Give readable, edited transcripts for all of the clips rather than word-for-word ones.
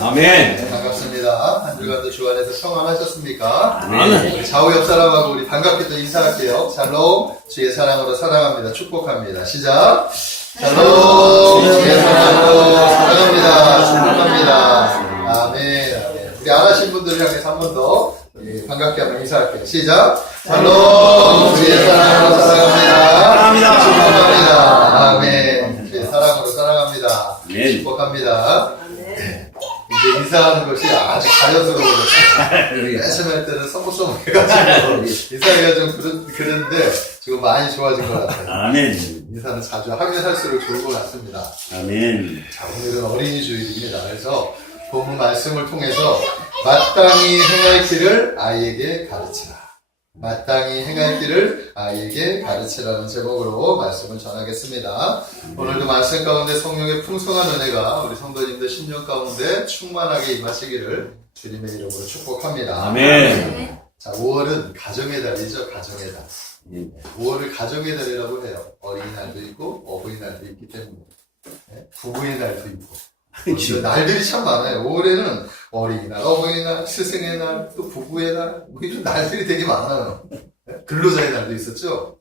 아멘. 네, 반갑습니다. 한 주간도 주 안에서 평안하셨습니까? 아멘. 우리 좌우 옆 사람하고 우리 반갑게 또 인사할게요. 샬롬, 주의 사랑으로 사랑합니다. 축복합니다. 시작. 샬롬, 주의 사랑으로 사랑합니다. 축복합니다. 아멘. 아멘. 우리 안 하신 분들을 향해서 한 번 더 반갑게 한번 인사할게요. 시작. 샬롬, 주의 사랑으로 사랑합니다. 축복합니다. 아멘. 주의 사랑으로 사랑합니다. 아멘. 축복합니다. 이제 인사하는 것이 아주 자연스러워졌어요. 맨 할 때는 서먹서먹 해가지고 인사하기가 좀 그런데 지금 많이 좋아진 것 같아요. 아멘. 인사는 자주 하면 할수록 좋을 것 같습니다. 아멘. 자, 오늘은 어린이 주일입니다. 그래서 본문 말씀을 통해서 마땅히 행할 길을 아이에게 가르치라. 마땅히 행할 길을 아이에게 가르치라는 제목으로 말씀을 전하겠습니다. 오늘도 말씀 가운데 성령의 풍성한 은혜가 우리 성도님들 심령 가운데 충만하게 임하시기를 주님의 이름으로 축복합니다. 아멘. 자, 5월은 가정의 달이죠. 가정의 달. 5월을 가정의 달이라고 해요. 어린이날도 있고 어버이날도 있기 때문에 부부의 날도 있고 날들이 참 많아요. 5월에는 어린이날, 어버이날, 스승의 날, 또 부부의 날, 뭐 이런 날들이 되게 많아요. 근로자의 날도 있었죠.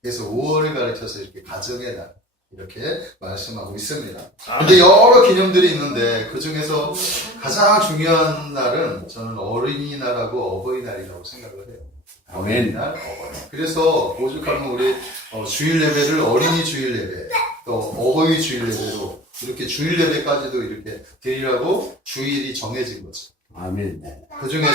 그래서 5월을 가르쳐서 이렇게 가정의 날 이렇게 말씀하고 있습니다. 근데 여러 기념들이 있는데 그 중에서 가장 중요한 날은 저는 어린이날하고 어버이날이라고 생각을 해요. 어린이날, 어버이날. 그래서 오죽하면 우리 주일 예배를 어린이 주일 예배, 또 어버이 주일 예배로 이렇게 주일 예배까지도 이렇게 드리라고 주일이 정해진 거죠. 아멘. 그 중에서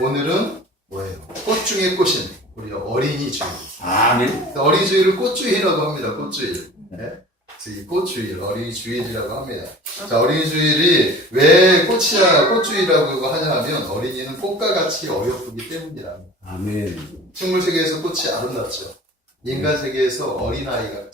오늘은 뭐예요? 꽃 중에 꽃인 우리 어린이 주일. 아멘. 어린이 주일을 꽃주일이라고 합니다. 꽃주일. 네? 그래서 이 꽃주일, 어린이 주일이라고 합니다. 자, 어린이 주일이 왜 꽃주일이라고 하냐 하면 어린이는 꽃과 같이 어여쁘기 때문이라. 아멘. 식물 세계에서 꽃이 아름답죠. 인간 세계에서 어린아이가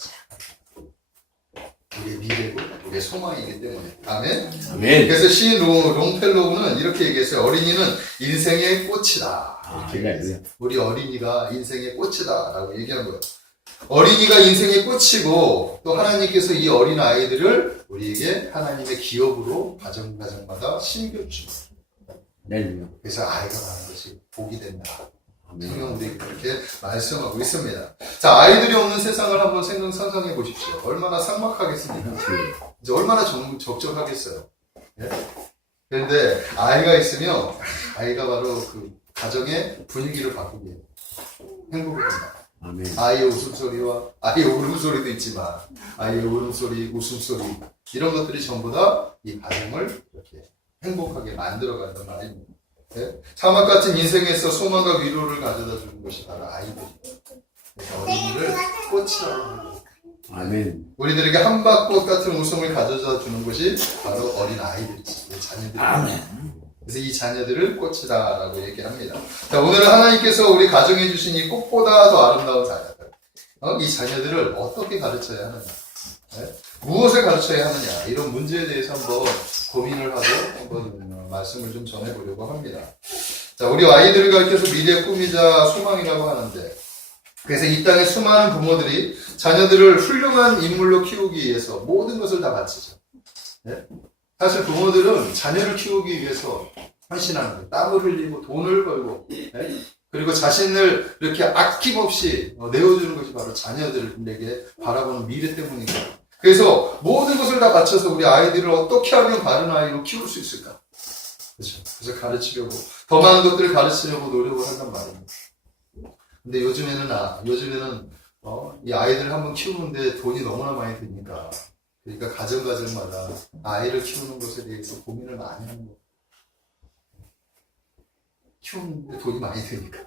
우리의 미래고 우리의 소망이기 때문에. 아멘. 아멘. 그래서 시인 롱펠로우는 이렇게 얘기했어요. 어린이는 인생의 꽃이다. 이렇게 얘기했어요. 우리 어린이가 인생의 꽃이다 라고 얘기한 거예요. 어린이가 인생의 꽃이고 또 하나님께서 이 어린 아이들을 우리에게 하나님의 기업으로 가정마다 심겨주고 네. 그래서 아이가 낳는 것이 복이 된다. 아멘. 성경들이 그렇게 말씀하고 있습니다. 자, 아이들이 없는 세상을 한번 상상해 보십시오. 얼마나 삭막하겠습니까? 이제 얼마나 적적하겠어요. 예? 그런데 아이가 있으면 아이가 바로 그 가정의 분위기를 바꾸게 해요. 행복을 합니다. 아멘. 아이의 웃음소리와 아이의 울음소리도 있지만 아이의 울음소리, 웃음소리 이런 것들이 전부 다 이 가정을 이렇게 행복하게 만들어간단 말입니다. 네? 사막 같은 인생에서 소망과 위로를 가져다 주는 것이 바로 아이들이에요. 그래서 어린이를 꽃이라고 합니다. 아멘. 우리들에게 한밭꽃 같은 웃음을 가져다 주는 것이 바로 어린 아이들이지, 우리 자녀들입니다. 아멘. 그래서 이 자녀들을 꽃이다라고 얘기합니다. 자, 오늘은 하나님께서 우리 가정해 주신 이 꽃보다 더 아름다운 자녀들, 이 자녀들을 어떻게 가르쳐야 하느냐, 네? 무엇을 가르쳐야 하느냐 이런 문제에 대해서 한번 고민을 하고 한번 말씀을 좀 전해보려고 합니다. 자, 우리 아이들을 가르쳐서 미래의 꿈이자 소망이라고 하는데, 그래서 이 땅의 수많은 부모들이 자녀들을 훌륭한 인물로 키우기 위해서 모든 것을 다 바치죠. 네? 사실 부모들은 자녀를 키우기 위해서 헌신하는 거예요. 땀을 흘리고 돈을 벌고, 네? 그리고 자신을 이렇게 아낌없이 내어주는 것이 바로 자녀들에게 바라보는 미래 때문이거든요. 그래서 모든 것을 다 바쳐서 우리 아이들을 어떻게 하면 바른 아이로 키울 수 있을까? 그렇죠. 그래서 가르치려고, 더 많은 것들을 가르치려고 노력을 한단 말입니다. 근데 요즘에는 이 아이들을 한번 키우는데 돈이 너무나 많이 드니까, 그러니까 가정마다 아이를 키우는 것에 대해서 고민을 많이 하는 거예요. 키우는데 돈이 많이 드니까.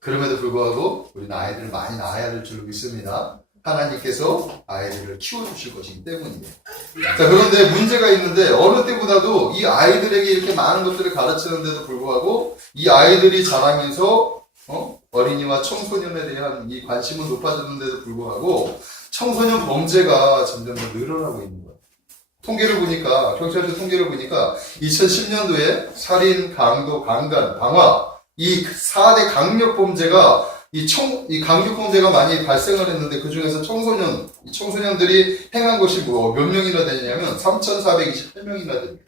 그럼에도 불구하고 우리는 아이들을 많이 낳아야 될 줄 믿습니다. 하나님께서 아이들을 키워주실 것이기 때문이에요. 자, 그런데 문제가 있는데 어느 때보다도 이 아이들에게 이렇게 많은 것들을 가르치는데도 불구하고 이 아이들이 자라면서 어린이와 청소년에 대한 이 관심은 높아졌는데도 불구하고 청소년 범죄가 점점 더 늘어나고 있는 거예요. 통계를 보니까, 경찰서 통계를 보니까 2010년도에 살인, 강도, 강간, 방화 이 4대 강력 범죄가 이 강력 범죄가 많이 발생을 했는데 그 중에서 청소년들이 행한 것이 몇 명이나 되냐면 3,428명이나 됩니다.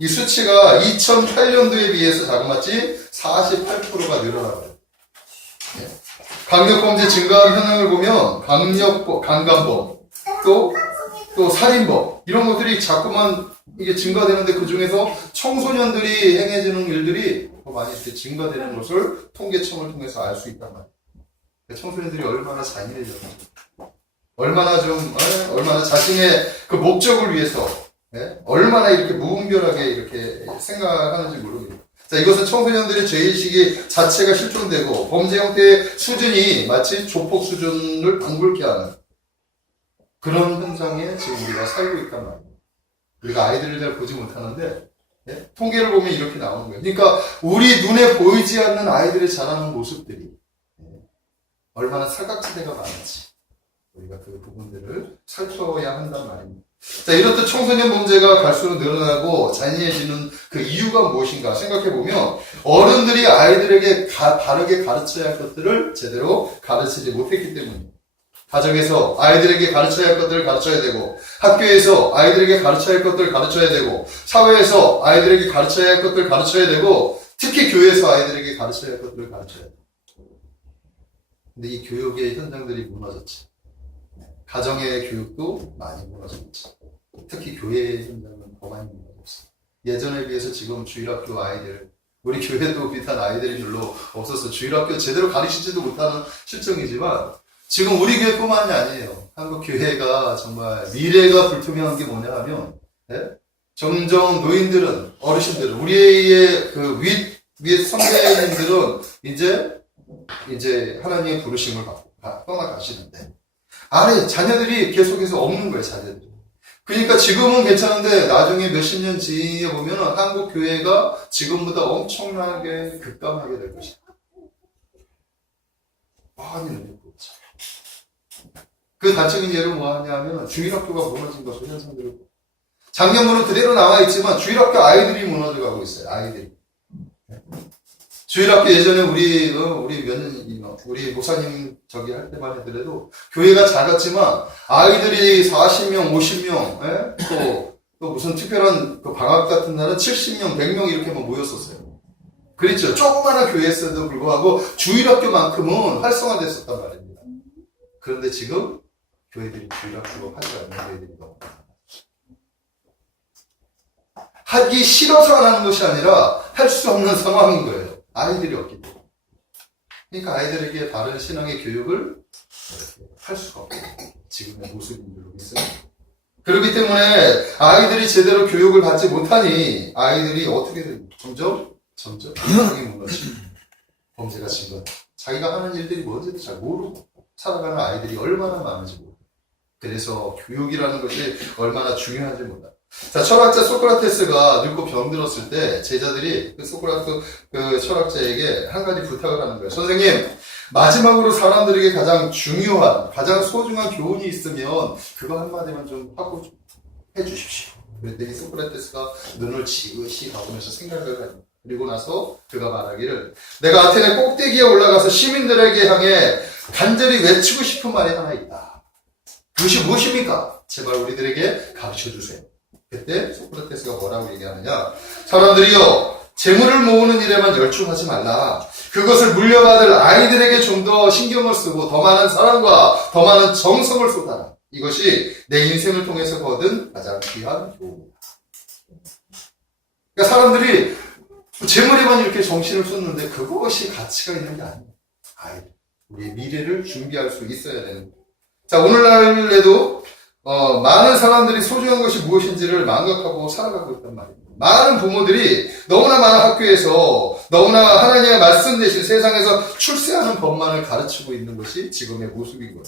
이 수치가 2008년도에 비해서 자그마치 48%가 늘어나고요. 강력범죄 증가한 현황을 보면 강력범, 강간범, 또 살인범 이런 것들이 자꾸만 이게 증가되는데 그 중에서 청소년들이 행해지는 일들이 더 많이 이렇게 증가되는 것을 통계청을 통해서 알 수 있단 말이에요. 청소년들이 얼마나 잔인해졌는지, 얼마나 자신의 그 목적을 위해서, 얼마나 이렇게 무분별하게 이렇게 생각하는지 모릅니다. 자, 이것은 청소년들의 죄의식이 자체가 실종되고 범죄 형태의 수준이 마치 조폭 수준을 방불케 하는 그런 현상에 지금 우리가 살고 있단 말이에요. 우리가 아이들을 잘 보지 못하는데, 통계를 보면 이렇게 나오는 거예요. 그러니까 우리 눈에 보이지 않는 아이들의 자라는 모습들이 얼마나 사각지대가 많은지 우리가 그 부분들을 살펴야 한단 말입니다. 자, 이렇듯 청소년 범죄가 갈수록 늘어나고 잔인해지는 그 이유가 무엇인가 생각해보면 어른들이 아이들에게 바르게 가르쳐야 할 것들을 제대로 가르치지 못했기 때문입니다. 가정에서 아이들에게 가르쳐야 할 것들을 가르쳐야 되고, 학교에서 아이들에게 가르쳐야 할 것들을 가르쳐야 되고, 사회에서 아이들에게 가르쳐야 할 것들을 가르쳐야 되고, 특히 교회에서 아이들에게 가르쳐야 할 것들을 가르쳐야 돼요. 근데 이 교육의 현장들이 무너졌지. 가정의 교육도 많이 무너졌지. 특히 교회의 현장은 더 많이 무너졌어. 예전에 비해서 지금 주일학교 아이들, 우리 교회도 비슷한 아이들이 별로 없어서 주일학교 제대로 가르치지도 못하는 실정이지만 지금 우리 교회뿐만이 아니에요. 한국 교회가 정말 미래가 불투명한 게 뭐냐 하면 점점 노인들은, 어르신들은, 우리의 그 윗 선배님들은 이제 하나님의 부르심을 받고 떠나가시는데 아래 자녀들이 계속해서 없는 거예요. 자녀들이. 그러니까 지금은 괜찮은데 나중에 몇십 년 뒤에 보면 한국 교회가 지금보다 엄청나게 급감하게 될 것이다. 많이 늘릴 거죠. 그 단적인 예로 뭐 하냐면 주일학교가 무너진 것을 현상들을 작년부는 그대로 나와 있지만 주일학교 아이들이 무너져가고 있어요. 아이들이. 주일학교 예전에 우리 목사님 할 때만 해도 교회가 작았지만 아이들이 40명, 50명, 또 무슨 특별한 그 방학 같은 날은 70명, 100명 이렇게 모였었어요. 그렇죠. 조그마한 교회에서도 불구하고 주일학교만큼은 활성화됐었단 말입니다. 그런데 지금 교회들이 주일학교로 하지 않는 교회들이 너무 많아요. 하기 싫어서 안 하는 것이 아니라 할 수 없는 상황인 거예요. 아이들이 없기 때문에. 그러니까 아이들에게 바른 신앙의 교육을 할 수가 없고 지금의 모습들로 있습니다. 그렇기 때문에 아이들이 제대로 교육을 받지 못하니 아이들이 어떻게 됩니까? 점점 인성이 무너지고 범죄가 증가. 자기가 하는 일들이 뭔지도 잘 모르고 살아가는 아이들이 얼마나 많은지 모르고. 그래서 교육이라는 것이 얼마나 중요한지 몰라요. 자, 철학자 소크라테스가 늙고 병들었을 때 제자들이 그 철학자에게 한 가지 부탁을 하는 거예요. 선생님, 마지막으로 사람들에게 가장 중요한, 가장 소중한 교훈이 있으면 그거 한마디만 좀 하고 해 주십시오. 그랬더니 소크라테스가 눈을 지그시 감으면서 생각을 합니다. 그리고 나서 그가 말하기를, 내가 아테네 꼭대기에 올라가서 시민들에게 향해 간절히 외치고 싶은 말이 하나 있다. 그것이 무엇입니까? 제발 우리들에게 가르쳐 주세요. 그때 소크라테스가 뭐라고 얘기하느냐? 사람들이요, 재물을 모으는 일에만 열중하지 말라. 그것을 물려받을 아이들에게 좀 더 신경을 쓰고 더 많은 사랑과 더 많은 정성을 쏟아라. 이것이 내 인생을 통해서 거둔 가장 귀한 교훈이다. 그러니까 사람들이 재물에만 이렇게 정신을 쏟는데 그것이 가치가 있는 게 아니에요. 아이들, 우리의 미래를 준비할 수 있어야 되는 거예요. 자, 오늘날에도 많은 사람들이 소중한 것이 무엇인지를 망각하고 살아가고 있단 말입니다. 많은 부모들이 너무나 많은 학교에서 너무나 하나님의 말씀 대신 세상에서 출세하는 법만을 가르치고 있는 것이 지금의 모습인 거예요.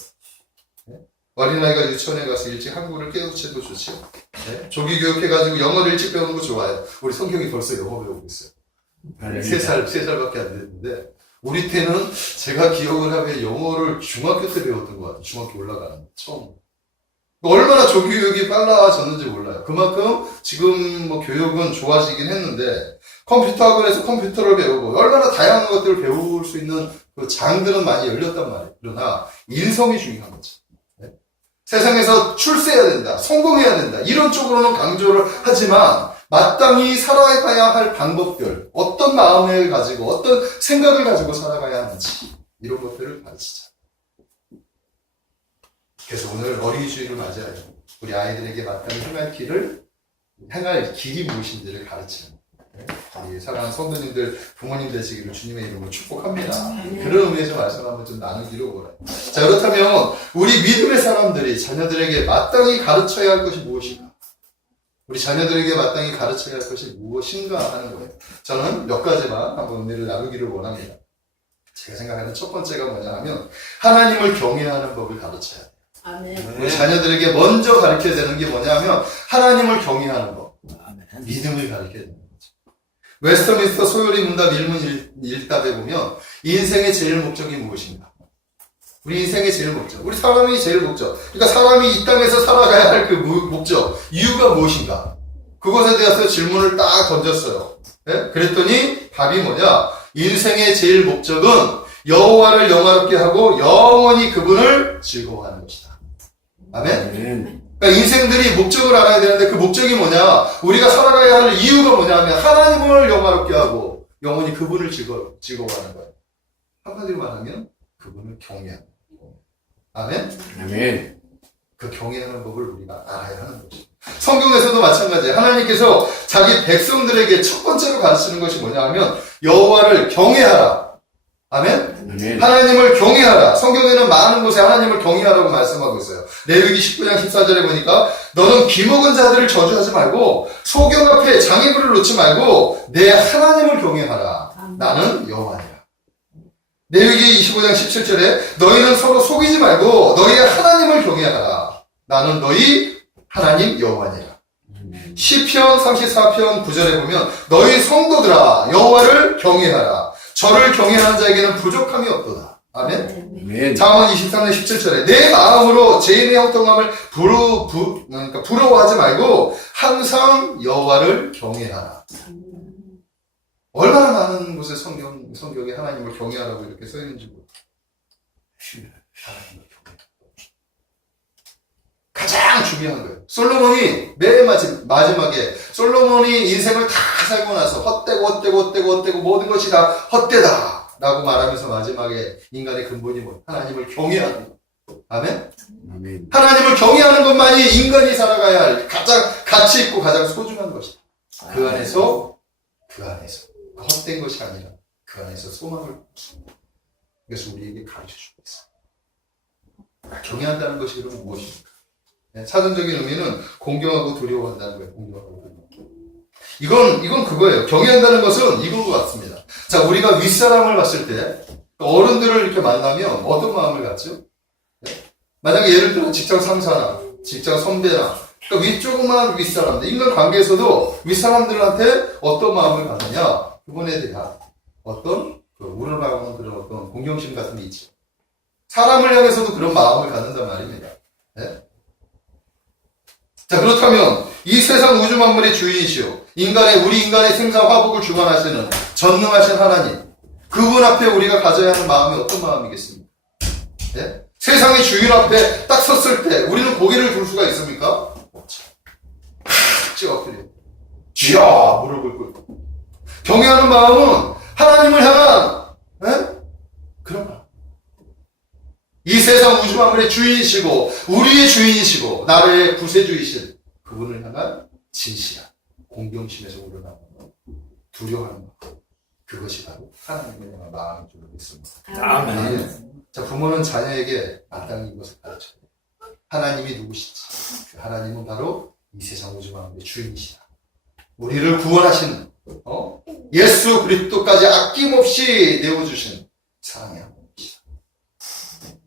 네? 어린아이가 유치원에 가서 일찍 한국어를 깨우쳐도 좋죠. 네? 조기 교육해가지고 영어를 일찍 배우는 거 좋아요. 우리 성경이 벌써 영어 배우고 있어요. 3살밖에 안 됐는데 우리 때는 제가 기억을 하면 영어를 중학교 때 배웠던 것 같아요. 중학교 올라가는 처음. 얼마나 조교육이 빨라졌는지 몰라요. 그만큼 지금 교육은 좋아지긴 했는데 컴퓨터 학원에서 컴퓨터를 배우고 얼마나 다양한 것들을 배울 수 있는 그 장들은 많이 열렸단 말이에요. 그러나 인성이 중요한 거죠. 네? 세상에서 출세해야 된다, 성공해야 된다 이런 쪽으로는 강조를 하지만 마땅히 살아가야 할 방법들, 어떤 마음을 가지고, 어떤 생각을 가지고 살아가야 하는지, 이런 것들을 가르치자. 그래서 오늘 어린이 주일을 맞이하여 우리 아이들에게 마땅히 행할 길이 무엇인지를 가르치는 우리 사랑하는 성도님들, 부모님 되시기를 주님의 이름으로 축복합니다. 그런 의미에서 말씀 한번 좀 나누기로 원해요. 자, 그렇다면 우리 믿음의 사람들이 자녀들에게 마땅히 가르쳐야 할 것이 무엇인가? 우리 자녀들에게 마땅히 가르쳐야 할 것이 무엇인가 하는 거예요. 저는 몇 가지만 한번 은혜를 나누기를 원합니다. 제가 생각하는 첫 번째가 뭐냐 하면 하나님을 경외하는 법을 가르쳐야 돼요. 아멘. 우리 자녀들에게 먼저 가르쳐야 되는 게 뭐냐 하면 하나님을 경외하는 법, 믿음을 가르쳐야 되는 거죠. 웨스터민스터 소요리 문답 일문 일답에 보면 인생의 제일 목적이 무엇인가? 우리 인생의 제일 목적, 우리 사람이 제일 목적, 그러니까 사람이 이 땅에서 살아가야 할 그 목적, 이유가 무엇인가? 그것에 대해서 질문을 딱 던졌어요. 네? 그랬더니 답이 뭐냐? 인생의 제일 목적은 여호와를 영화롭게 하고 영원히 그분을 즐거워하는 것이다. 아멘? 아멘. 그러니까 인생들이 목적을 알아야 되는데 그 목적이 뭐냐? 우리가 살아가야 할 이유가 뭐냐 하면 하나님을 영화롭게 하고 영원히 그분을 즐거워하는 거예요. 한마디로 말하면 그분을 경외하는 거예요. 아멘? 아멘. 그 경외하는 법을 우리가 알아야 하는 거죠. 성경에서도 마찬가지예요. 하나님께서 자기 백성들에게 첫 번째로 가르치는 것이 뭐냐 하면 여호와를 경외하라. 아멘? 아멘. 하나님을 경외하라. 성경에는 많은 곳에 하나님을 경외하라고 말씀하고 있어요. 레위기 19장 14절에 보니까 너는 귀먹은 자들을 저주하지 말고 소경 앞에 장애물을 놓지 말고 내 하나님을 경외하라. 나는 여호와니라. 레위기 25장 17절에 너희는 서로 속이지 말고 너희의 하나님을 경외하라. 나는 너희 하나님 여호와니라. 시편 34편 9절에 보면 너희 성도들아 여호와를 경외하라. 저를 경외하는 자에게는 부족함이 없도다. 아멘. 아멘. 잠언 23장 17절에 내 마음으로 죄인의 형통함을 부러워하지 말고 항상 여호와를 경외하라. 얼마나 많은 곳에 성경에 하나님을 경외하라고 이렇게 써 있는지 모르겠어요. 하나님을 경외. 가장 중요한 거예요. 솔로몬이 맨 마지막에 솔로몬이 인생을 다 살고 나서 헛되고 모든 것이 다 헛되다 라고 말하면서 마지막에 인간의 근본이 뭐예요? 하나님을 경외하는 것. 아멘? 아멘. 하나님을 경외하는 것만이 인간이 살아가야 할 가장 가치 있고 가장 소중한 것이다. 그 안에서 헛된 것이 아니라 그 안에서 소망을 그래서 우리에게 가르쳐주고 있어요. 경외한다는 것이 그럼 무엇입니까? 사전적인 의미는 공경하고 두려워한다는 거예요. 공경하고 두려워. 이건 그거예요. 경외한다는 것은 이건 것 같습니다. 자, 우리가 윗사람을 봤을 때 어른들을 이렇게 만나면 어떤 마음을 갖죠? 만약에 예를 들어 직장 상사나 직장 선배나 그러니까 위조그만 윗사람들, 인간 관계에서도 윗사람들한테 어떤 마음을 갖느냐? 그분에 대한 어떤 우러나오는 그런 어떤 공경심 같은 게 있죠. 사람을 향해서도 그런 마음을 갖는단 말입니다. 네? 자, 그렇다면 이 세상 우주 만물의 주인이시오 우리 인간의 생사 화복을 주관하시는 전능하신 하나님, 그분 앞에 우리가 가져야 하는 마음이 어떤 마음이겠습니까? 네? 세상의 주인 앞에 딱 섰을 때 우리는 고개를 들 수가 있습니까? 없죠. 쭉 엎드려 쥐야 무릎을 꿇고 경외하는 마음은 하나님을 향한 그런 마음. 이 세상 우주 만물의 주인이시고 우리의 주인이시고 나라의 구세주이신 그분을 향한 진실한 공경심에서 우러나오는 두려워하는 마음, 그것이 바로 하나님을 향한 마음인 줄 믿습니다. 아멘. 자, 부모는 자녀에게 마땅히 이것을 가르쳐야 돼요. 하나님이 누구시지? 그 하나님은 바로 이 세상 우주 만물의 주인이시다. 우리를 구원하신 예수 그리스도까지 아낌없이 내어주신 사랑의 하나님이시다.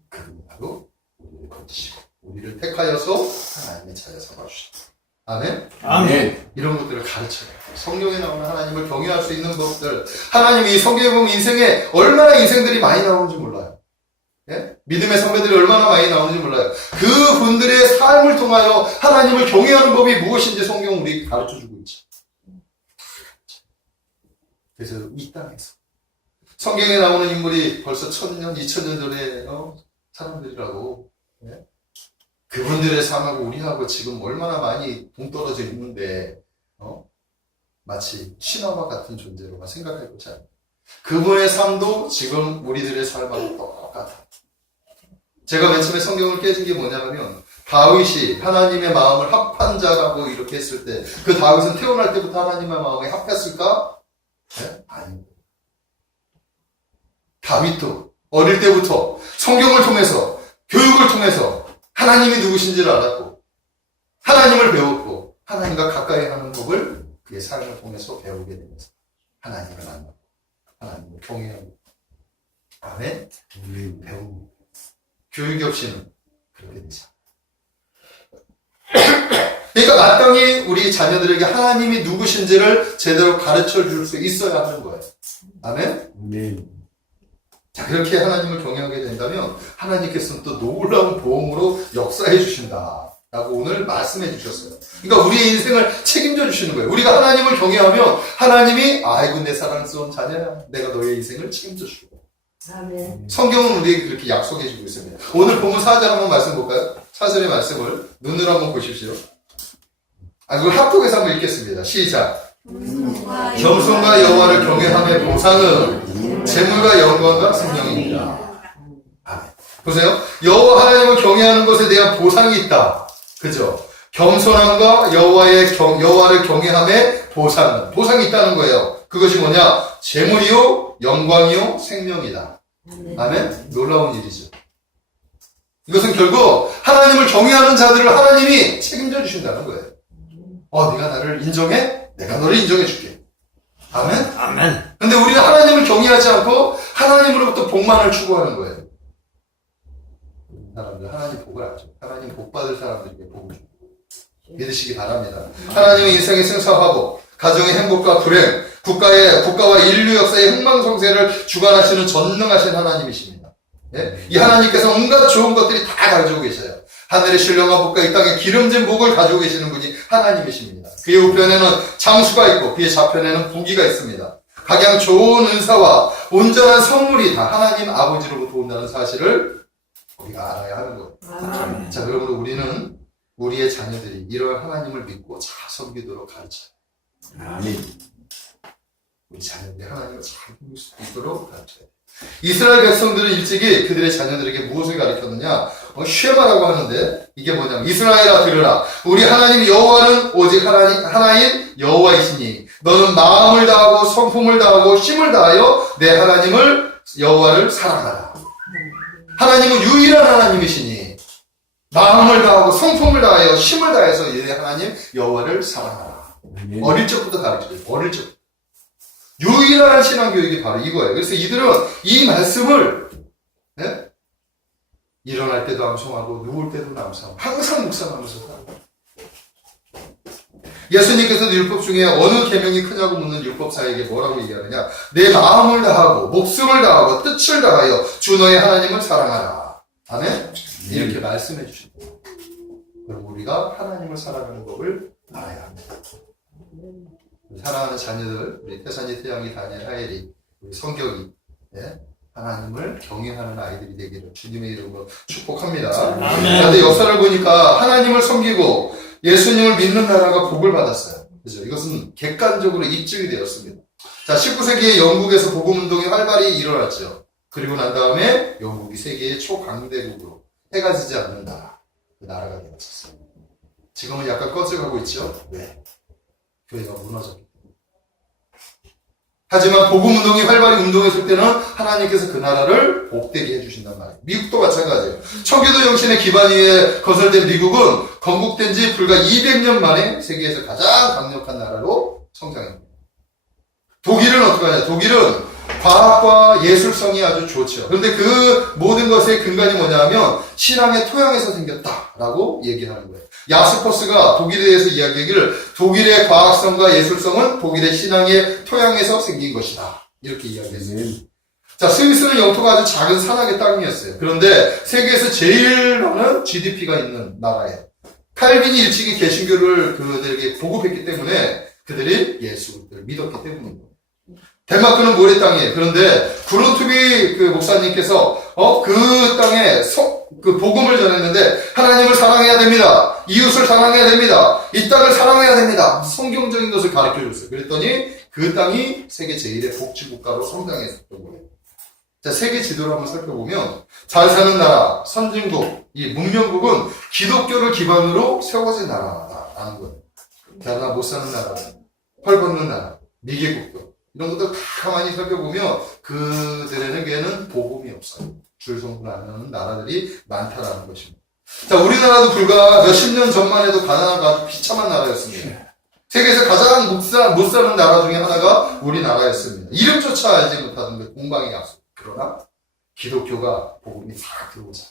그분이 바로 우리를 건지시고 우리를 택하여서 하나님의 자녀 삼아주시다. 아멘? 아멘. 이런 것들을 가르쳐야 돼요. 성경에 나오는 하나님을 경외할 수 있는 법들. 하나님이 이 성경에 보면 인생에 얼마나 인생들이 많이 나오는지 몰라요. 예? 믿음의 선배들이 얼마나 많이 나오는지 몰라요. 그 분들의 삶을 통하여 하나님을 경외하는 법이 무엇인지 성경은 우리에게 가르쳐주고 있죠. 그래서 이 땅에서 성경에 나오는 인물이 벌써 1000년, 2000년 전의 사람들이라고 그분들의 삶하고 우리하고 지금 얼마나 많이 동떨어져 있는데 마치 신화와 같은 존재로만 생각해보자. 그분의 삶도 지금 우리들의 삶하고 똑같아. 제가 맨 처음에 성경을 깨진 게 뭐냐면 다윗이 하나님의 마음을 합한 자라고 이렇게 했을 때 그 다윗은 태어날 때부터 하나님의 마음에 합했을까? 네? 아닙니다. 다윗도 어릴 때부터 성경을 통해서 교육을 통해서 하나님이 누구신지를 알았고 하나님을 배웠고 하나님과 가까이 하는 법을 그의 삶을 통해서 배우게 되면서 하나님을 만나고 하나님을 경외하고 아멘? 배우고 교육이 없이는 그렇게 되죠. 그러니까 마땅히 우리 자녀들에게 하나님이 누구신지를 제대로 가르쳐 줄 수 있어야 하는 거예요. 아멘? 자, 그렇게 하나님을 경외하게 된다면 하나님께서는 또 놀라운 보응으로 역사해 주신다 라고 오늘 말씀해 주셨어요. 그러니까 우리의 인생을 책임져 주시는 거예요. 우리가 하나님을 경외하면 하나님이 아이고 내 사랑스러운 자녀야 내가 너의 인생을 책임져 주고 아멘. 성경은 우리에게 그렇게 약속해 주고 있습니다. 오늘 본문 4절 한번 말씀 볼까요? 4절의 말씀을 눈으로 한번 보십시오. 그걸 합독해서 한번 읽겠습니다. 시작. 겸손과 여호와를 경외함의 보상은 재물과 영광과 생명입니다. 아멘. 보세요. 여호와 하나님을 경외하는 것에 대한 보상이 있다. 그죠? 겸손함과 여호와를 경외함의 보상이 있다는 거예요. 그것이 뭐냐? 재물이요, 영광이요, 생명이다. 아멘. 놀라운 일이죠. 이것은 결국 하나님을 경외하는 자들을 하나님이 책임져 주신다는 거예요. 네가 나를 인정해? 내가 너를 인정해 줄게. 아멘? 아멘. 근데 우리는 하나님을 경외하지 않고 하나님으로부터 복만을 추구하는 거예요. 사람들 하나님 복을 알죠. 하나님 복 받을 사람들에게 복을 주고 믿으시기 바랍니다. 하나님은 인생의 승사화복, 가정의 행복과 불행, 국가와 인류 역사의 흥망성쇠를 주관하시는 전능하신 하나님이십니다. 예? 이 하나님께서 온갖 좋은 것들이 다 가지고 계셔요. 하늘의 신령한 복과 이 땅의 기름진 복을 가지고 계시는 분이 하나님이십니다. 그의 우편에는 장수가 있고 그의 좌편에는 부귀가 있습니다. 각양 좋은 은사와 온전한 선물이 다 하나님 아버지로부터 온다는 사실을 우리가 알아야 하는 거예요. 아멘. 자, 그러므로 우리는 우리의 자녀들이 이러한 하나님을 믿고 잘 섬기도록 가르쳐요. 아멘. 우리 자녀들이 하나님을 잘 섬길 수 있도록 가르쳐야 돼요. 이스라엘 백성들은 일찍이 그들의 자녀들에게 무엇을 가르쳤느냐? 쉐마라고 하는데 이게 뭐냐면 이스라엘아 들으라. 우리 하나님 여호와는 오직 하나인 여호와이시니 너는 마음을 다하고 성품을 다하고 힘을 다하여 내 하나님을 여호와를 사랑하라. 하나님은 유일한 하나님이시니 마음을 다하고 성품을 다하여 힘을 다해서 내 하나님 여호와를 사랑하라. 어릴 적부터 가르쳐요. 어릴 적. 유일한 신앙교육이 바로 이거예요. 그래서 이들은 이 말씀을 일어날 때도 암송하고 누울 때도 암송하고 항상 묵상하면서 살아요. 예수님께서도 율법 중에 어느 계명이 크냐고 묻는 율법사에게 뭐라고 얘기하느냐? 내 마음을 다하고 목숨을 다하고 뜻을 다하여 주 너의 하나님을 사랑하라. 아멘? 이렇게 말씀해 주십니다. 그리고 우리가 하나님을 사랑하는 법을 알아야 합니다. 사랑하는 자녀들, 우리 태산이, 태양이, 다니엘, 하엘이, 우리 성격이 하나님을 경외하는 아이들이 되기를 주님의 이름으로 축복합니다. 그런데 역사를 보니까 하나님을 섬기고 예수님을 믿는 나라가 복을 받았어요. 그죠? 이것은 객관적으로 입증이 되었습니다. 자, 19세기에 영국에서 복음운동이 활발히 일어났죠. 그리고 난 다음에 영국이 세계의 초강대국으로 해가 지지 않는 나라, 그 나라가 되었었어요. 지금은 약간 꺼져가고 있죠. 왜? 교회가 무너졌기 때문에. 하지만 복음운동이 활발히 운동했을 때는 하나님께서 그 나라를 복되게 해주신단 말이에요. 미국도 마찬가지예요. 청교도 정신의 기반 위에 건설된 미국은 건국된 지 불과 200년 만에 세계에서 가장 강력한 나라로 성장합니다. 독일은 어떻게 하냐? 독일은 과학과 예술성이 아주 좋죠. 그런데 그 모든 것의 근간이 뭐냐 하면 신앙의 토양에서 생겼다라고 얘기하는 거예요. 야스퍼스가 독일에 대해서 이야기하기를 독일의 과학성과 예술성은 독일의 신앙의 토양에서 생긴 것이다. 이렇게 이야기했어요. 자, 스위스는 영토가 아주 작은 산악의 땅이었어요. 그런데 세계에서 제일 많은 GDP가 있는 나라예요. 칼빈이 일찍이 개신교를 그들에게 보급했기 때문에 그들이 예수를 믿었기 때문입니다. 덴마크는 모래 땅이에요. 그런데 구룬투비 그 목사님께서 그 땅에 그 복음을 전했는데 하나님을 사랑해야 됩니다. 이웃을 사랑해야 됩니다. 이 땅을 사랑해야 됩니다. 성경적인 것을 가르쳐 줬어요. 그랬더니 그 땅이 세계 제1의 복지국가로 성장했었던 거예요. 자, 세계 지도를 한번 살펴보면 잘 사는 나라, 선진국, 이 문명국은 기독교를 기반으로 세워진 나라다라는 거예요. 그러나 못 사는 나라, 헐 벗는 나라, 미개국도 이런 것들 다 가만히 살펴보면 그들에게는 복음이 없어요. 줄성분 안 하는 나라들이 많다라는 것입니다. 자, 우리나라도 불과 몇십 년 전만 해도 가난하고 아주 비참한 나라였습니다. 세계에서 가장 못 사는 나라 중에 하나가 우리나라였습니다. 이름조차 알지 못하던 그 공방의 약속. 그러나 기독교가 복음이 싹 들어오자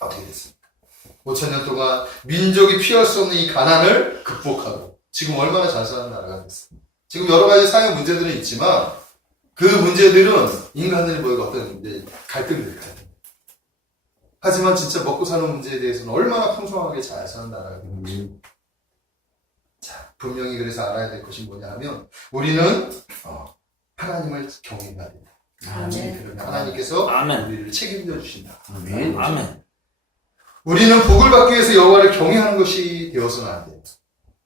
어떻게 됐습니까? 5,000년 동안 민족이 피할 수 없는 이 가난을 극복하고 지금 얼마나 잘 사는 나라가 됐습니다. 지금 여러 가지 사회 문제들은 있지만 그 문제들은 인간들이 보이고 어떤 이제 갈등들이 하지만 진짜 먹고 사는 문제에 대해서는 얼마나 풍성하게 잘 사는 나라가 됩니다. 자, 분명히 그래서 알아야 될 것이 뭐냐 하면 우리는 하나님을 경외해야 된다. 그러면 하나님께서 아멘. 우리를 책임져 주신다. 아멘. 아멘. 우리는 복을 받기 위해서 여호와를 경외하는 것이 되어서는 안 돼요.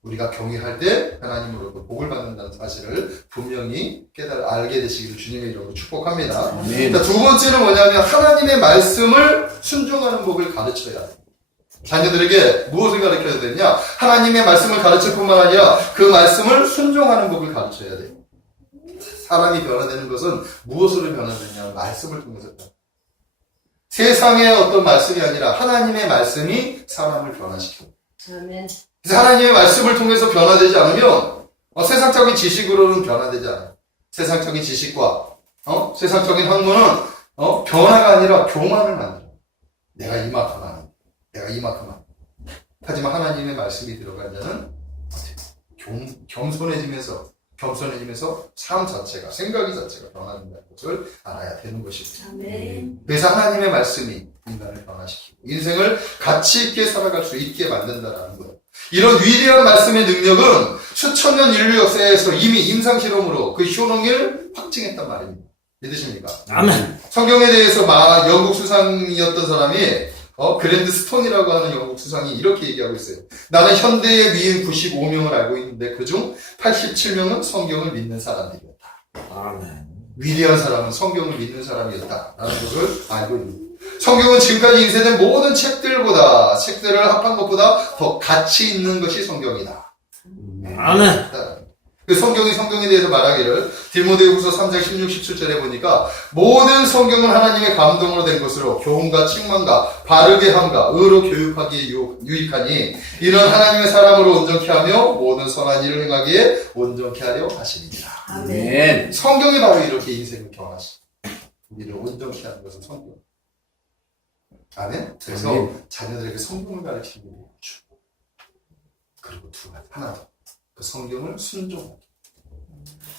우리가 경외할 때 하나님으로부터 복을 받는다는 사실을 분명히 알게 되시기를 주님의 이름으로 축복합니다. 아멘. 자, 두 번째는 뭐냐면 하나님의 말씀을 순종하는 법을 가르쳐야 돼요. 자녀들에게 무엇을 가르쳐야 되냐? 하나님의 말씀을 가르칠 뿐만 아니라 그 말씀을 순종하는 법을 가르쳐야 돼요. 사람이 변화되는 것은 무엇으로 변화되냐? 말씀을 통해서 변화돼요. 세상의 어떤 말씀이 아니라 하나님의 말씀이 사람을 변화시켜요. 아멘. 그래서 하나님의 말씀을 통해서 변화되지 않으면 세상적인 지식으로는 변화되지 않아요. 세상적인 지식과 세상적인 학문은 변화가 아니라 교만을 만들어요. 내가 이만큼 하는 내가 이만큼 하는 하지만 하나님의 말씀이 들어간 자는 겸손해지면서 삶 자체가 생각이 자체가 변화된다는 것을 알아야 되는 것입니다. 아멘. 그래서 하나님의 말씀이 인간을 변화시키고 인생을 가치 있게 살아갈 수 있게 만든다는 거예요. 이런 위대한 말씀의 능력은 수천 년 인류 역사에서 이미 임상실험으로 그 효능을 확증했단 말입니다. 믿으십니까? 아멘. 성경에 대해서 영국 수상이었던 사람이 그랜드 스톤이라고 하는 영국 수상이 이렇게 얘기하고 있어요. 나는 현대의 위인 95명을 알고 있는데 그중 87명은 성경을 믿는 사람들이었다. 아멘. 위대한 사람은 성경을 믿는 사람이었다라는 것을 알고 있습니다. 성경은 지금까지 인쇄된 모든 책들을 합한 것보다 더 가치 있는 것이 성경이다. 아멘. 그 성경에 대해서 말하기를 디모데후서 3장 16, 17절에 보니까 모든 성경은 하나님의 감동으로 된 것으로 교훈과 책망과 바르게 함과 의로 교육하기에 유익하니 이런 하나님의 사람으로 온전케 하며 모든 선한 일을 행하기에 온전케 하려 하시니라. 아멘. 성경이 바로 이렇게 인생을 경하시 우리를 온전케 하는 것은 성경. 아멘. 그래서 아멘. 자녀들에게 성경을 가르치는 게 주고 그리고 두 가지 하나 더. 그 성경을 순종하기.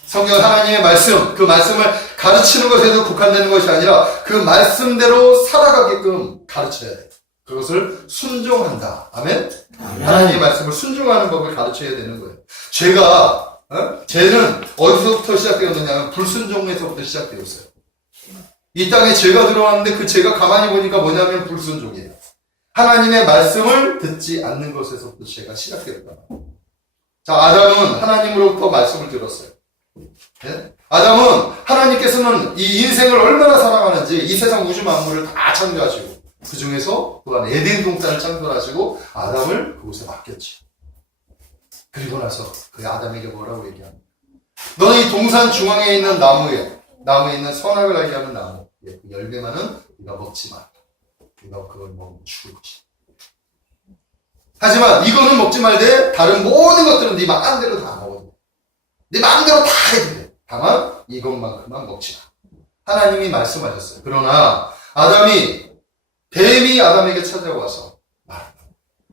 성경 하나님의 말씀, 그 말씀을 가르치는 것에도 국한되는 것이 아니라 그 말씀대로 살아가게끔 가르쳐야 돼. 그것을 순종한다. 아멘? 하나님의 말씀을 순종하는 법을 가르쳐야 되는 거예요. 죄는 어디서부터 시작되었느냐면 불순종에서부터 시작되었어요. 이 땅에 죄가 들어왔는데 그 죄가 가만히 보니까 뭐냐면 불순종이에요. 하나님의 말씀을 듣지 않는 것에서부터 죄가 시작되었다. 자, 아담은 하나님으로부터 말씀을 들었어요. 네? 아담은 하나님께서는 이 인생을 얼마나 사랑하는지 이 세상 우주 만물을 다 창조하시고 그 중에서 또한 에덴 동산을 창조하시고 아담을 그곳에 맡겼지. 그리고 나서 그 아담에게 뭐라고 얘기합니까? 너는 이 동산 중앙에 있는 나무에 있는 선악을 알게 하는 나무 그 열매만은 네가 먹지 마. 네가 그걸 먹으면 죽을 것이다. 하지만 이거는 먹지 말되 다른 모든 것들은 네 마음대로 다 먹어도 돼. 네 마음대로 다 해도 돼. 다만 이것만큼만 먹지 마. 하나님이 말씀하셨어요. 그러나 뱀이 아담에게 찾아와서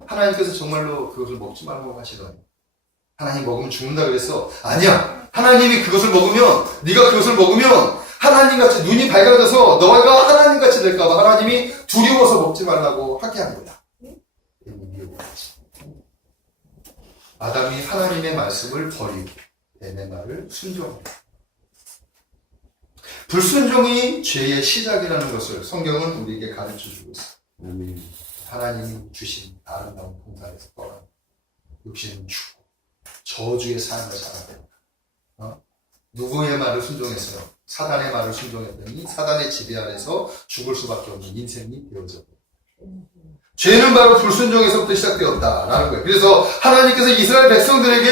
하나님께서 정말로 그것을 먹지 말라고 하시더니 하나님 먹으면 죽는다 그랬어. 아니야. 하나님이 그것을 먹으면 네가 그것을 먹으면 하나님같이 눈이 밝아져서 너가 하나님같이 될까봐 하나님이 두려워서 먹지 말라고 하게 한 거야. 아담이 하나님의 말씀을 버리고 뱀의 말을 순종합니다. 불순종이 죄의 시작이라는 것을 성경은 우리에게 가르쳐주고 있습니다. 아멘. 하나님이 주신 아름다운 동산에서 떠나 육신은 죽고 저주의 삶을 살아야 된다. 누구의 말을 순종했어요? 사단의 말을 순종했더니 사단의 지배 아래서 죽을 수밖에 없는 인생이 되어져. 죄는 바로 불순종에서부터 시작되었다라는 거예요. 그래서 하나님께서 이스라엘 백성들에게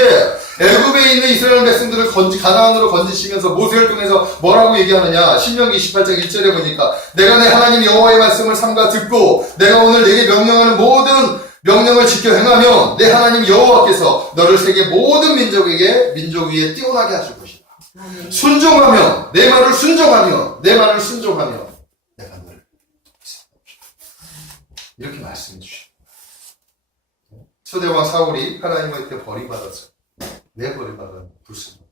애굽에 있는 이스라엘 백성들을 가나안으로 건지시면서 모세를 통해서 뭐라고 얘기하느냐? 신명기 28장 1절에 보니까 내가 내 하나님 여호와의 말씀을 삼가 듣고 내가 오늘 내게 명령하는 모든 명령을 지켜 행하면 내 하나님 여호와께서 너를 세계 모든 민족 위에 뛰어나게 하실 것이다. 순종하면 내 말을 순종하면 내가 너를 이렇게 말씀해 주십니다. 초대왕 사울이 하나님한테 버림받았어요. 왜 버림받았냐? 불순종.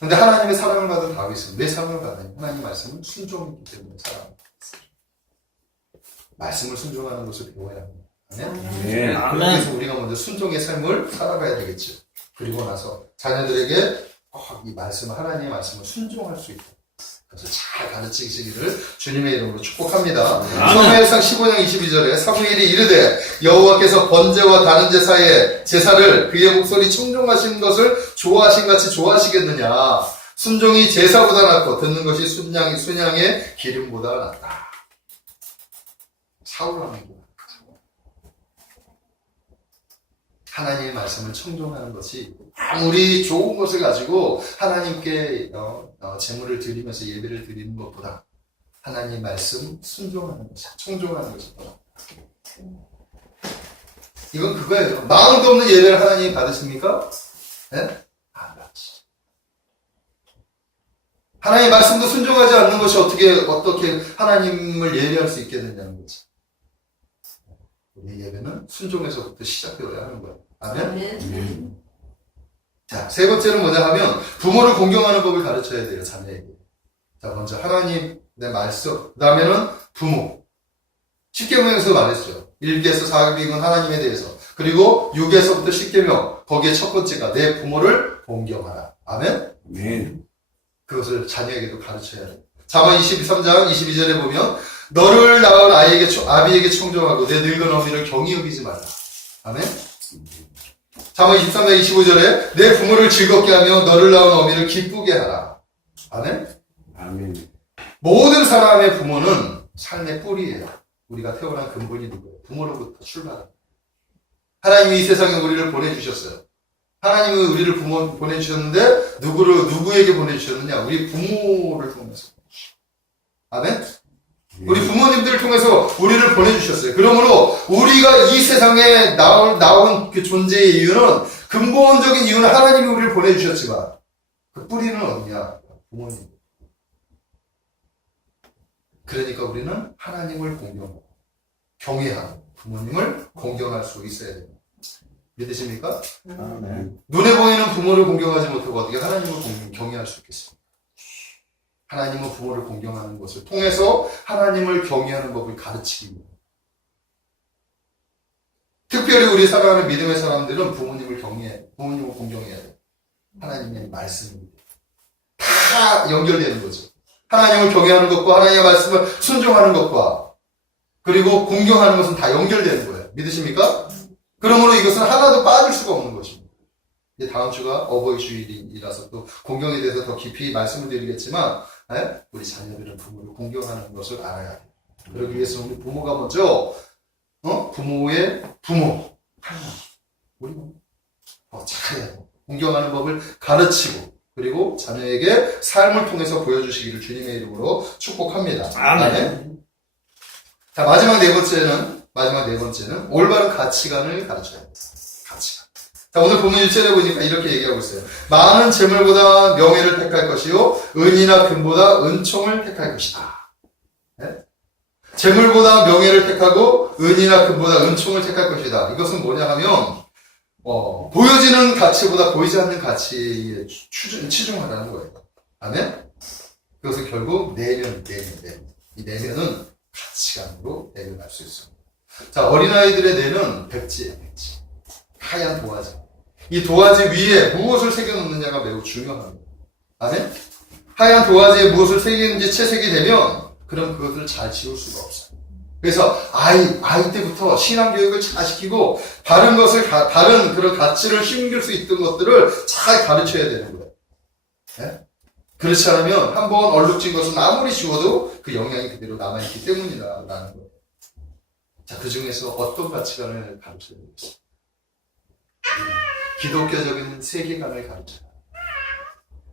근데 하나님의 사랑을 받은 다윗은 왜 사랑을 받았냐? 하나님 말씀은 순종했기 때문에 사랑을 받았어요. 말씀을 순종하는 것을 배워야 합니다. 네. 그래서 우리가 먼저 순종의 삶을 살아가야 되겠죠. 그리고 나서 자녀들에게 이 말씀, 하나님의 말씀을 순종할 수 있도록 그래서 잘 가르치시기를 주님의 이름으로 축복합니다. 사무엘상 15장 22절에 사무엘이 이르되 여호와께서 번제와 다른 제사를 그의 목소리 청종하시는 것을 좋아하신 같이 좋아하시겠느냐. 순종이 제사보다 낫고 듣는 것이 순양의 기름보다 낫다. 사울왕이고 하나님의 말씀을 청종하는 것이 아무리 좋은 것을 가지고 하나님께 제물을 드리면서 예배를 드리는 것보다 하나님 말씀 순종하는 것이 청종하는 것이 더 낫다. 이건 그거예요. 마음도 없는 예배를 하나님이 받으십니까? 네? 안 받으시죠. 하나님의 말씀도 순종하지 않는 것이 어떻게 하나님을 예배할 수 있겠느냐는 거지. 우리 예배는 순종에서부터 시작되어야 하는 거예요. 아멘? 자, 세 번째는 뭐냐 하면 부모를 공경하는 법을 가르쳐야 돼요, 자녀에게. 자, 먼저 하나님의 말씀, 그 다음에는 부모. 십계명에서 말했죠. 1계에서 4계명은 하나님에 대해서. 그리고 6에서부터 10계명, 거기에 첫 번째가 내 부모를 공경하라. 아멘? 아멘. 그것을 자녀에게도 가르쳐야 돼요. 잠언 23장 22절에 보면 너를 낳은 아비에게 청종하고 내 늙은 어미를 경히 여기지 말라. 아멘? 잠언 23장 25절에 내 부모를 즐겁게 하며 너를 낳은 어미를 기쁘게 하라. 아멘? 아멘. 모든 사람의 부모는 삶의 뿌리예요. 우리가 태어난 근본이 누구예요? 부모로부터 출발합니다. 하나님이 이 세상에 우리를 보내주셨어요. 하나님이 우리를 보내주셨는데 누구에게 보내주셨느냐? 우리 부모를 통해서. 아멘? 우리 부모님들을 통해서 우리를 보내주셨어요. 그러므로 우리가 이 세상에 나온 그 존재의 이유는 근본적인 이유는 하나님이 우리를 보내주셨지만 그 뿌리는 어디냐? 부모님. 그러니까 우리는 하나님을 공경하고 경외하고 부모님을 공경할 수 있어야 됩니다. 믿으십니까? 아멘. 눈에 보이는 부모를 공경하지 못하고 어떻게 하나님을 경외할 수 있겠습니까? 하나님은 부모를 공경하는 것을 통해서 하나님을 경외하는 법을 가르치기 위해 특별히 우리 사랑하는 믿음의 사람들은 부모님을 공경해야 돼요. 하나님의 말씀입니다. 다 연결되는 거죠. 하나님을 경외하는 것과 하나님의 말씀을 순종하는 것과 그리고 공경하는 것은 다 연결되는 거예요. 믿으십니까? 그러므로 이것은 하나도 빠질 수가 없는 것입니다. 이제 다음 주가 어버이 주일이라서 또 공경에 대해서 더 깊이 말씀을 드리겠지만 우리 자녀들은 부모를 공경하는 것을 알아야 돼요. 그러기 위해서 우리 부모가 먼저 부모의 부모 하나님 우리 잘해야 돼요. 공경하는 법을 가르치고 그리고 자녀에게 삶을 통해서 보여주시기를 주님의 이름으로 축복합니다. 아멘. 자, 마지막 네 번째는 올바른 가치관을 가르쳐야 합니다. 가치관. 자, 오늘 보면 1절에 보니까 이렇게 얘기하고 있어요. 많은 재물보다 명예를 택할 것이요 은이나 금보다 은총을 택할 것이다. 네? 재물보다 명예를 택하고 은이나 금보다 은총을 택할 것이다. 이것은 뭐냐 하면 보여지는 가치보다 보이지 않는 가치에 치중하라는 거예요. 아멘? 그것은 결국 내면. 이 내면은 가치관으로 내려갈 수 있습니다. 자, 어린아이들의 뇌는 백지예요, 백지. 하얀 도화지. 이 도화지 위에 무엇을 새겨놓느냐가 매우 중요합니다. 아멘? 하얀 도화지에 무엇을 새기는지 채색이 되면 그럼 그것을 잘 지울 수가 없어요. 그래서 아이 때부터 신앙교육을 잘 시키고 바른 그런 가치를 심길 수 있던 것들을 잘 가르쳐야 되는 거예요. 네? 그렇지 않으면 한번 얼룩진 것은 아무리 지워도 그 영향이 그대로 남아있기 때문이라는 거예요. 자, 그 중에서 어떤 가치관을 가르쳐야 되겠어요? 기독교적인 세계관을 가르쳐요.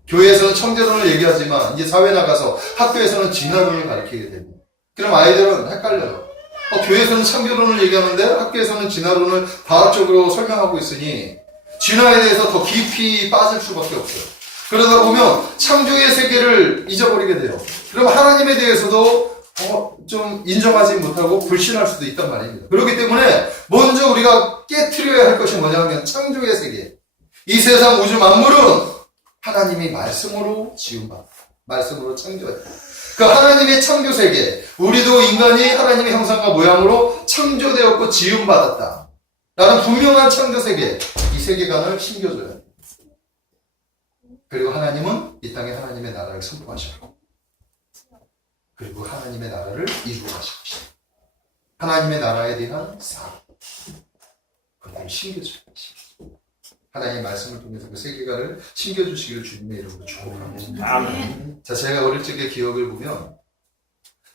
교회에서는 청교도를 얘기하지만 이제 사회 나가서 학교에서는 진화론을 가르치게 됩니다. 그럼 아이들은 헷갈려요. 교회에서는 청교도를 얘기하는데 학교에서는 진화론을 과학적으로 설명하고 있으니 진화에 대해서 더 깊이 빠질 수밖에 없어요. 그러다 보면 창조의 세계를 잊어버리게 돼요. 그럼 하나님에 대해서도 좀 인정하지 못하고 불신할 수도 있단 말입니다. 그렇기 때문에 먼저 우리가 깨트려야 할 것이 뭐냐 하면 창조의 세계. 이 세상 우주 만물은 하나님이 말씀으로 지음받았다. 말씀으로 창조했다. 그 하나님의 창조 세계, 우리도 인간이 하나님의 형상과 모양으로 창조되었고 지음받았다. 라는 분명한 창조 세계, 이 세계관을 심겨줘야 돼. 그리고 하나님은 이 땅에 하나님의 나라를 선포하시고, 그리고 하나님의 나라를 이루어 가실 것이다. 하나님의 나라에 대한 사랑, 그것을 심겨줘야 것이다. 하나님의 말씀을 통해서 그 세계관을 심겨주시기를 주님의 이름으로 축복합니다. 아멘. 자, 제가 어릴 적의 기억을 보면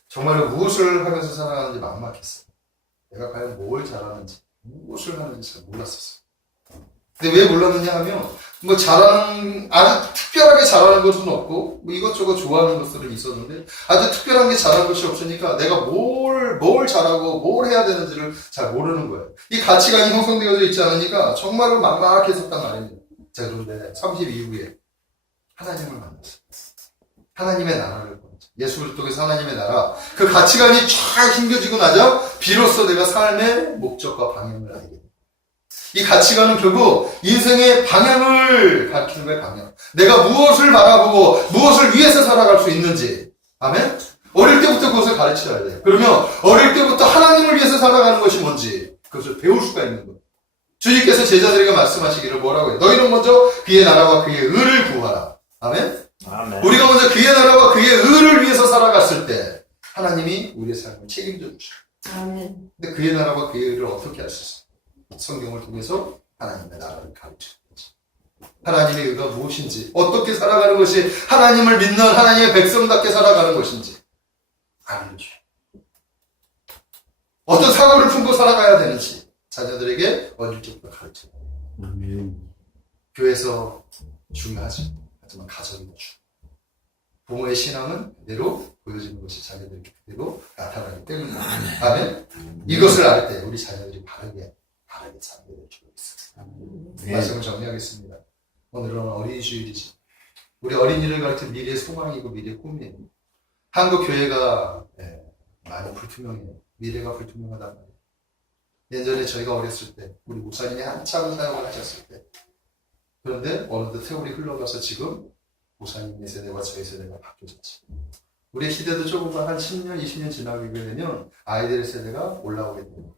정말로 무엇을 하면서 살아가는지 막막했어요. 내가 과연 뭘 잘하는지, 무엇을 하는지 잘 몰랐었어요. 근데 왜 몰랐느냐 하면 아주 특별하게 잘하는 것은 없고 이것저것 좋아하는 것들은 있었는데 아주 특별한 게 잘하는 것이 없으니까 내가 뭘 잘하고 뭘 해야 되는지를 잘 모르는 거예요. 이 가치관이 형성되어져 있지 않으니까 정말로 막막했었단 말입니다. 자, 그런데 30 이후에 하나님을 만났어요. 하나님의 나라를 보았죠. 예수 그리스도께서 하나님의 나라, 그 가치관이 쫙 힘겨지고 나죠. 비로소 내가 삶의 목적과 방향을 알게 됩니다. 이 가치관은 결국 인생의 방향을 가르치는 거예요, 방향. 내가 무엇을 바라보고 무엇을 위해서 살아갈 수 있는지. 아멘? 어릴 때부터 그것을 가르쳐야 돼요. 그러면 어릴 때부터 하나님을 위해서 살아가는 것이 뭔지 그것을 배울 수가 있는 거예요. 주님께서 제자들에게 말씀하시기를 뭐라고 해요? 너희는 먼저 그의 나라와 그의 의를 구하라. 아멘? 아멘. 우리가 먼저 그의 나라와 그의 의를 위해서 살아갔을 때 하나님이 우리의 삶을 책임져 주셔요. 아멘. 근데 그의 나라와 그의 의를 어떻게 할 수 있어요? 성경을 통해서 하나님의 나라를 가르치는 거죠. 하나님의 의가 무엇인지, 어떻게 살아가는 것이 하나님을 믿는 하나님의 백성답게 살아가는 것인지 알려줘요. 어떤 사고를 품고 살아가야 되는지 자녀들에게 어릴 적부터 가르쳐요. 아멘. 교회에서 중요하죠. 하지만 가정이 더 중요해요. 부모의 신앙은 그대로 보여지는 것이 자녀들에게 그대로 나타나기 때문입니다. 아멘. 이것을 알 때 우리 자녀들이 바르게 살게 될 줄 믿습니다. 말씀을 정리하겠습니다. 오늘은 어린이 주일이지. 우리 어린이를 가르친 미래의 소망이고 미래의 꿈이에요. 한국 교회가 많이 불투명해요. 미래가 불투명하단 말이에요. 예전에 저희가 어렸을 때 우리 목사님이 한참 사역을 하셨을 때, 그런데 어느덧 세월이 흘러가서 지금 목사님의 세대와 저희 세대가 바뀌어졌지. 우리의 시대도 조금만 한 10년, 20년 지나게 되면 아이들의 세대가 올라오게 됩니다.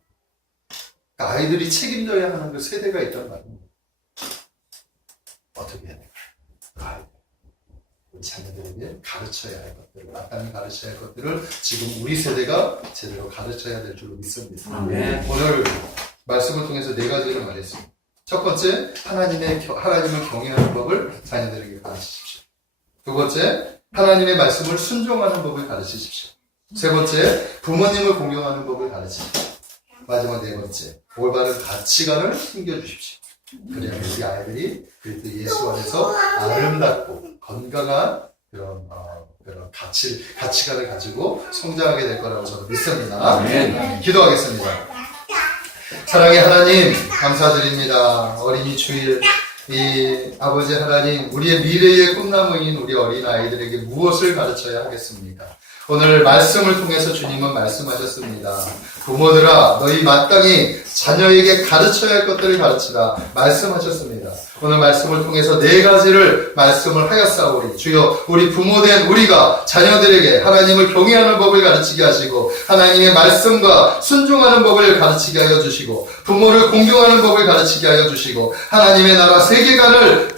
그러니까 아이들이 책임져야 하는 그 세대가 있단 말입니다. 어떻게 해야 될까요? 우리 자녀들에게 가르쳐야 할 것들을, 마땅히 가르쳐야 할 것들을 지금 우리 세대가 제대로 가르쳐야 될 줄로 믿습니다. 아멘. 오늘 말씀을 통해서 4가지를 말했습니다. 첫 번째, 하나님을 경외하는 법을 자녀들에게 가르치십시오. 두 번째, 하나님의 말씀을 순종하는 법을 가르치십시오. 세 번째, 부모님을 공경하는 법을 가르치십시오. 마지막 4번째, 올바른 가치관을 심겨주십시오. 그래야 우리 아이들이 그리스도 예수 안에서 아름답고 건강한 그런 가치관을 가지고 성장하게 될 거라고 저는 믿습니다. 아멘. 기도하겠습니다. 사랑의 하나님, 감사드립니다. 어린이 주일, 이 아버지 하나님, 우리의 미래의 꿈나무인 우리 어린 아이들에게 무엇을 가르쳐야 하겠습니까? 오늘 말씀을 통해서 주님은 말씀하셨습니다. 부모들아, 너희 마땅히 자녀에게 가르쳐야 할 것들을 가르치라 말씀하셨습니다. 오늘 말씀을 통해서 4가지를 말씀을 하였사오니 주여, 우리 부모된 우리가 자녀들에게 하나님을 경외하는 법을 가르치게 하시고 하나님의 말씀과 순종하는 법을 가르치게 하여 주시고 부모를 공경하는 법을 가르치게 하여 주시고 하나님의 나라 세계관을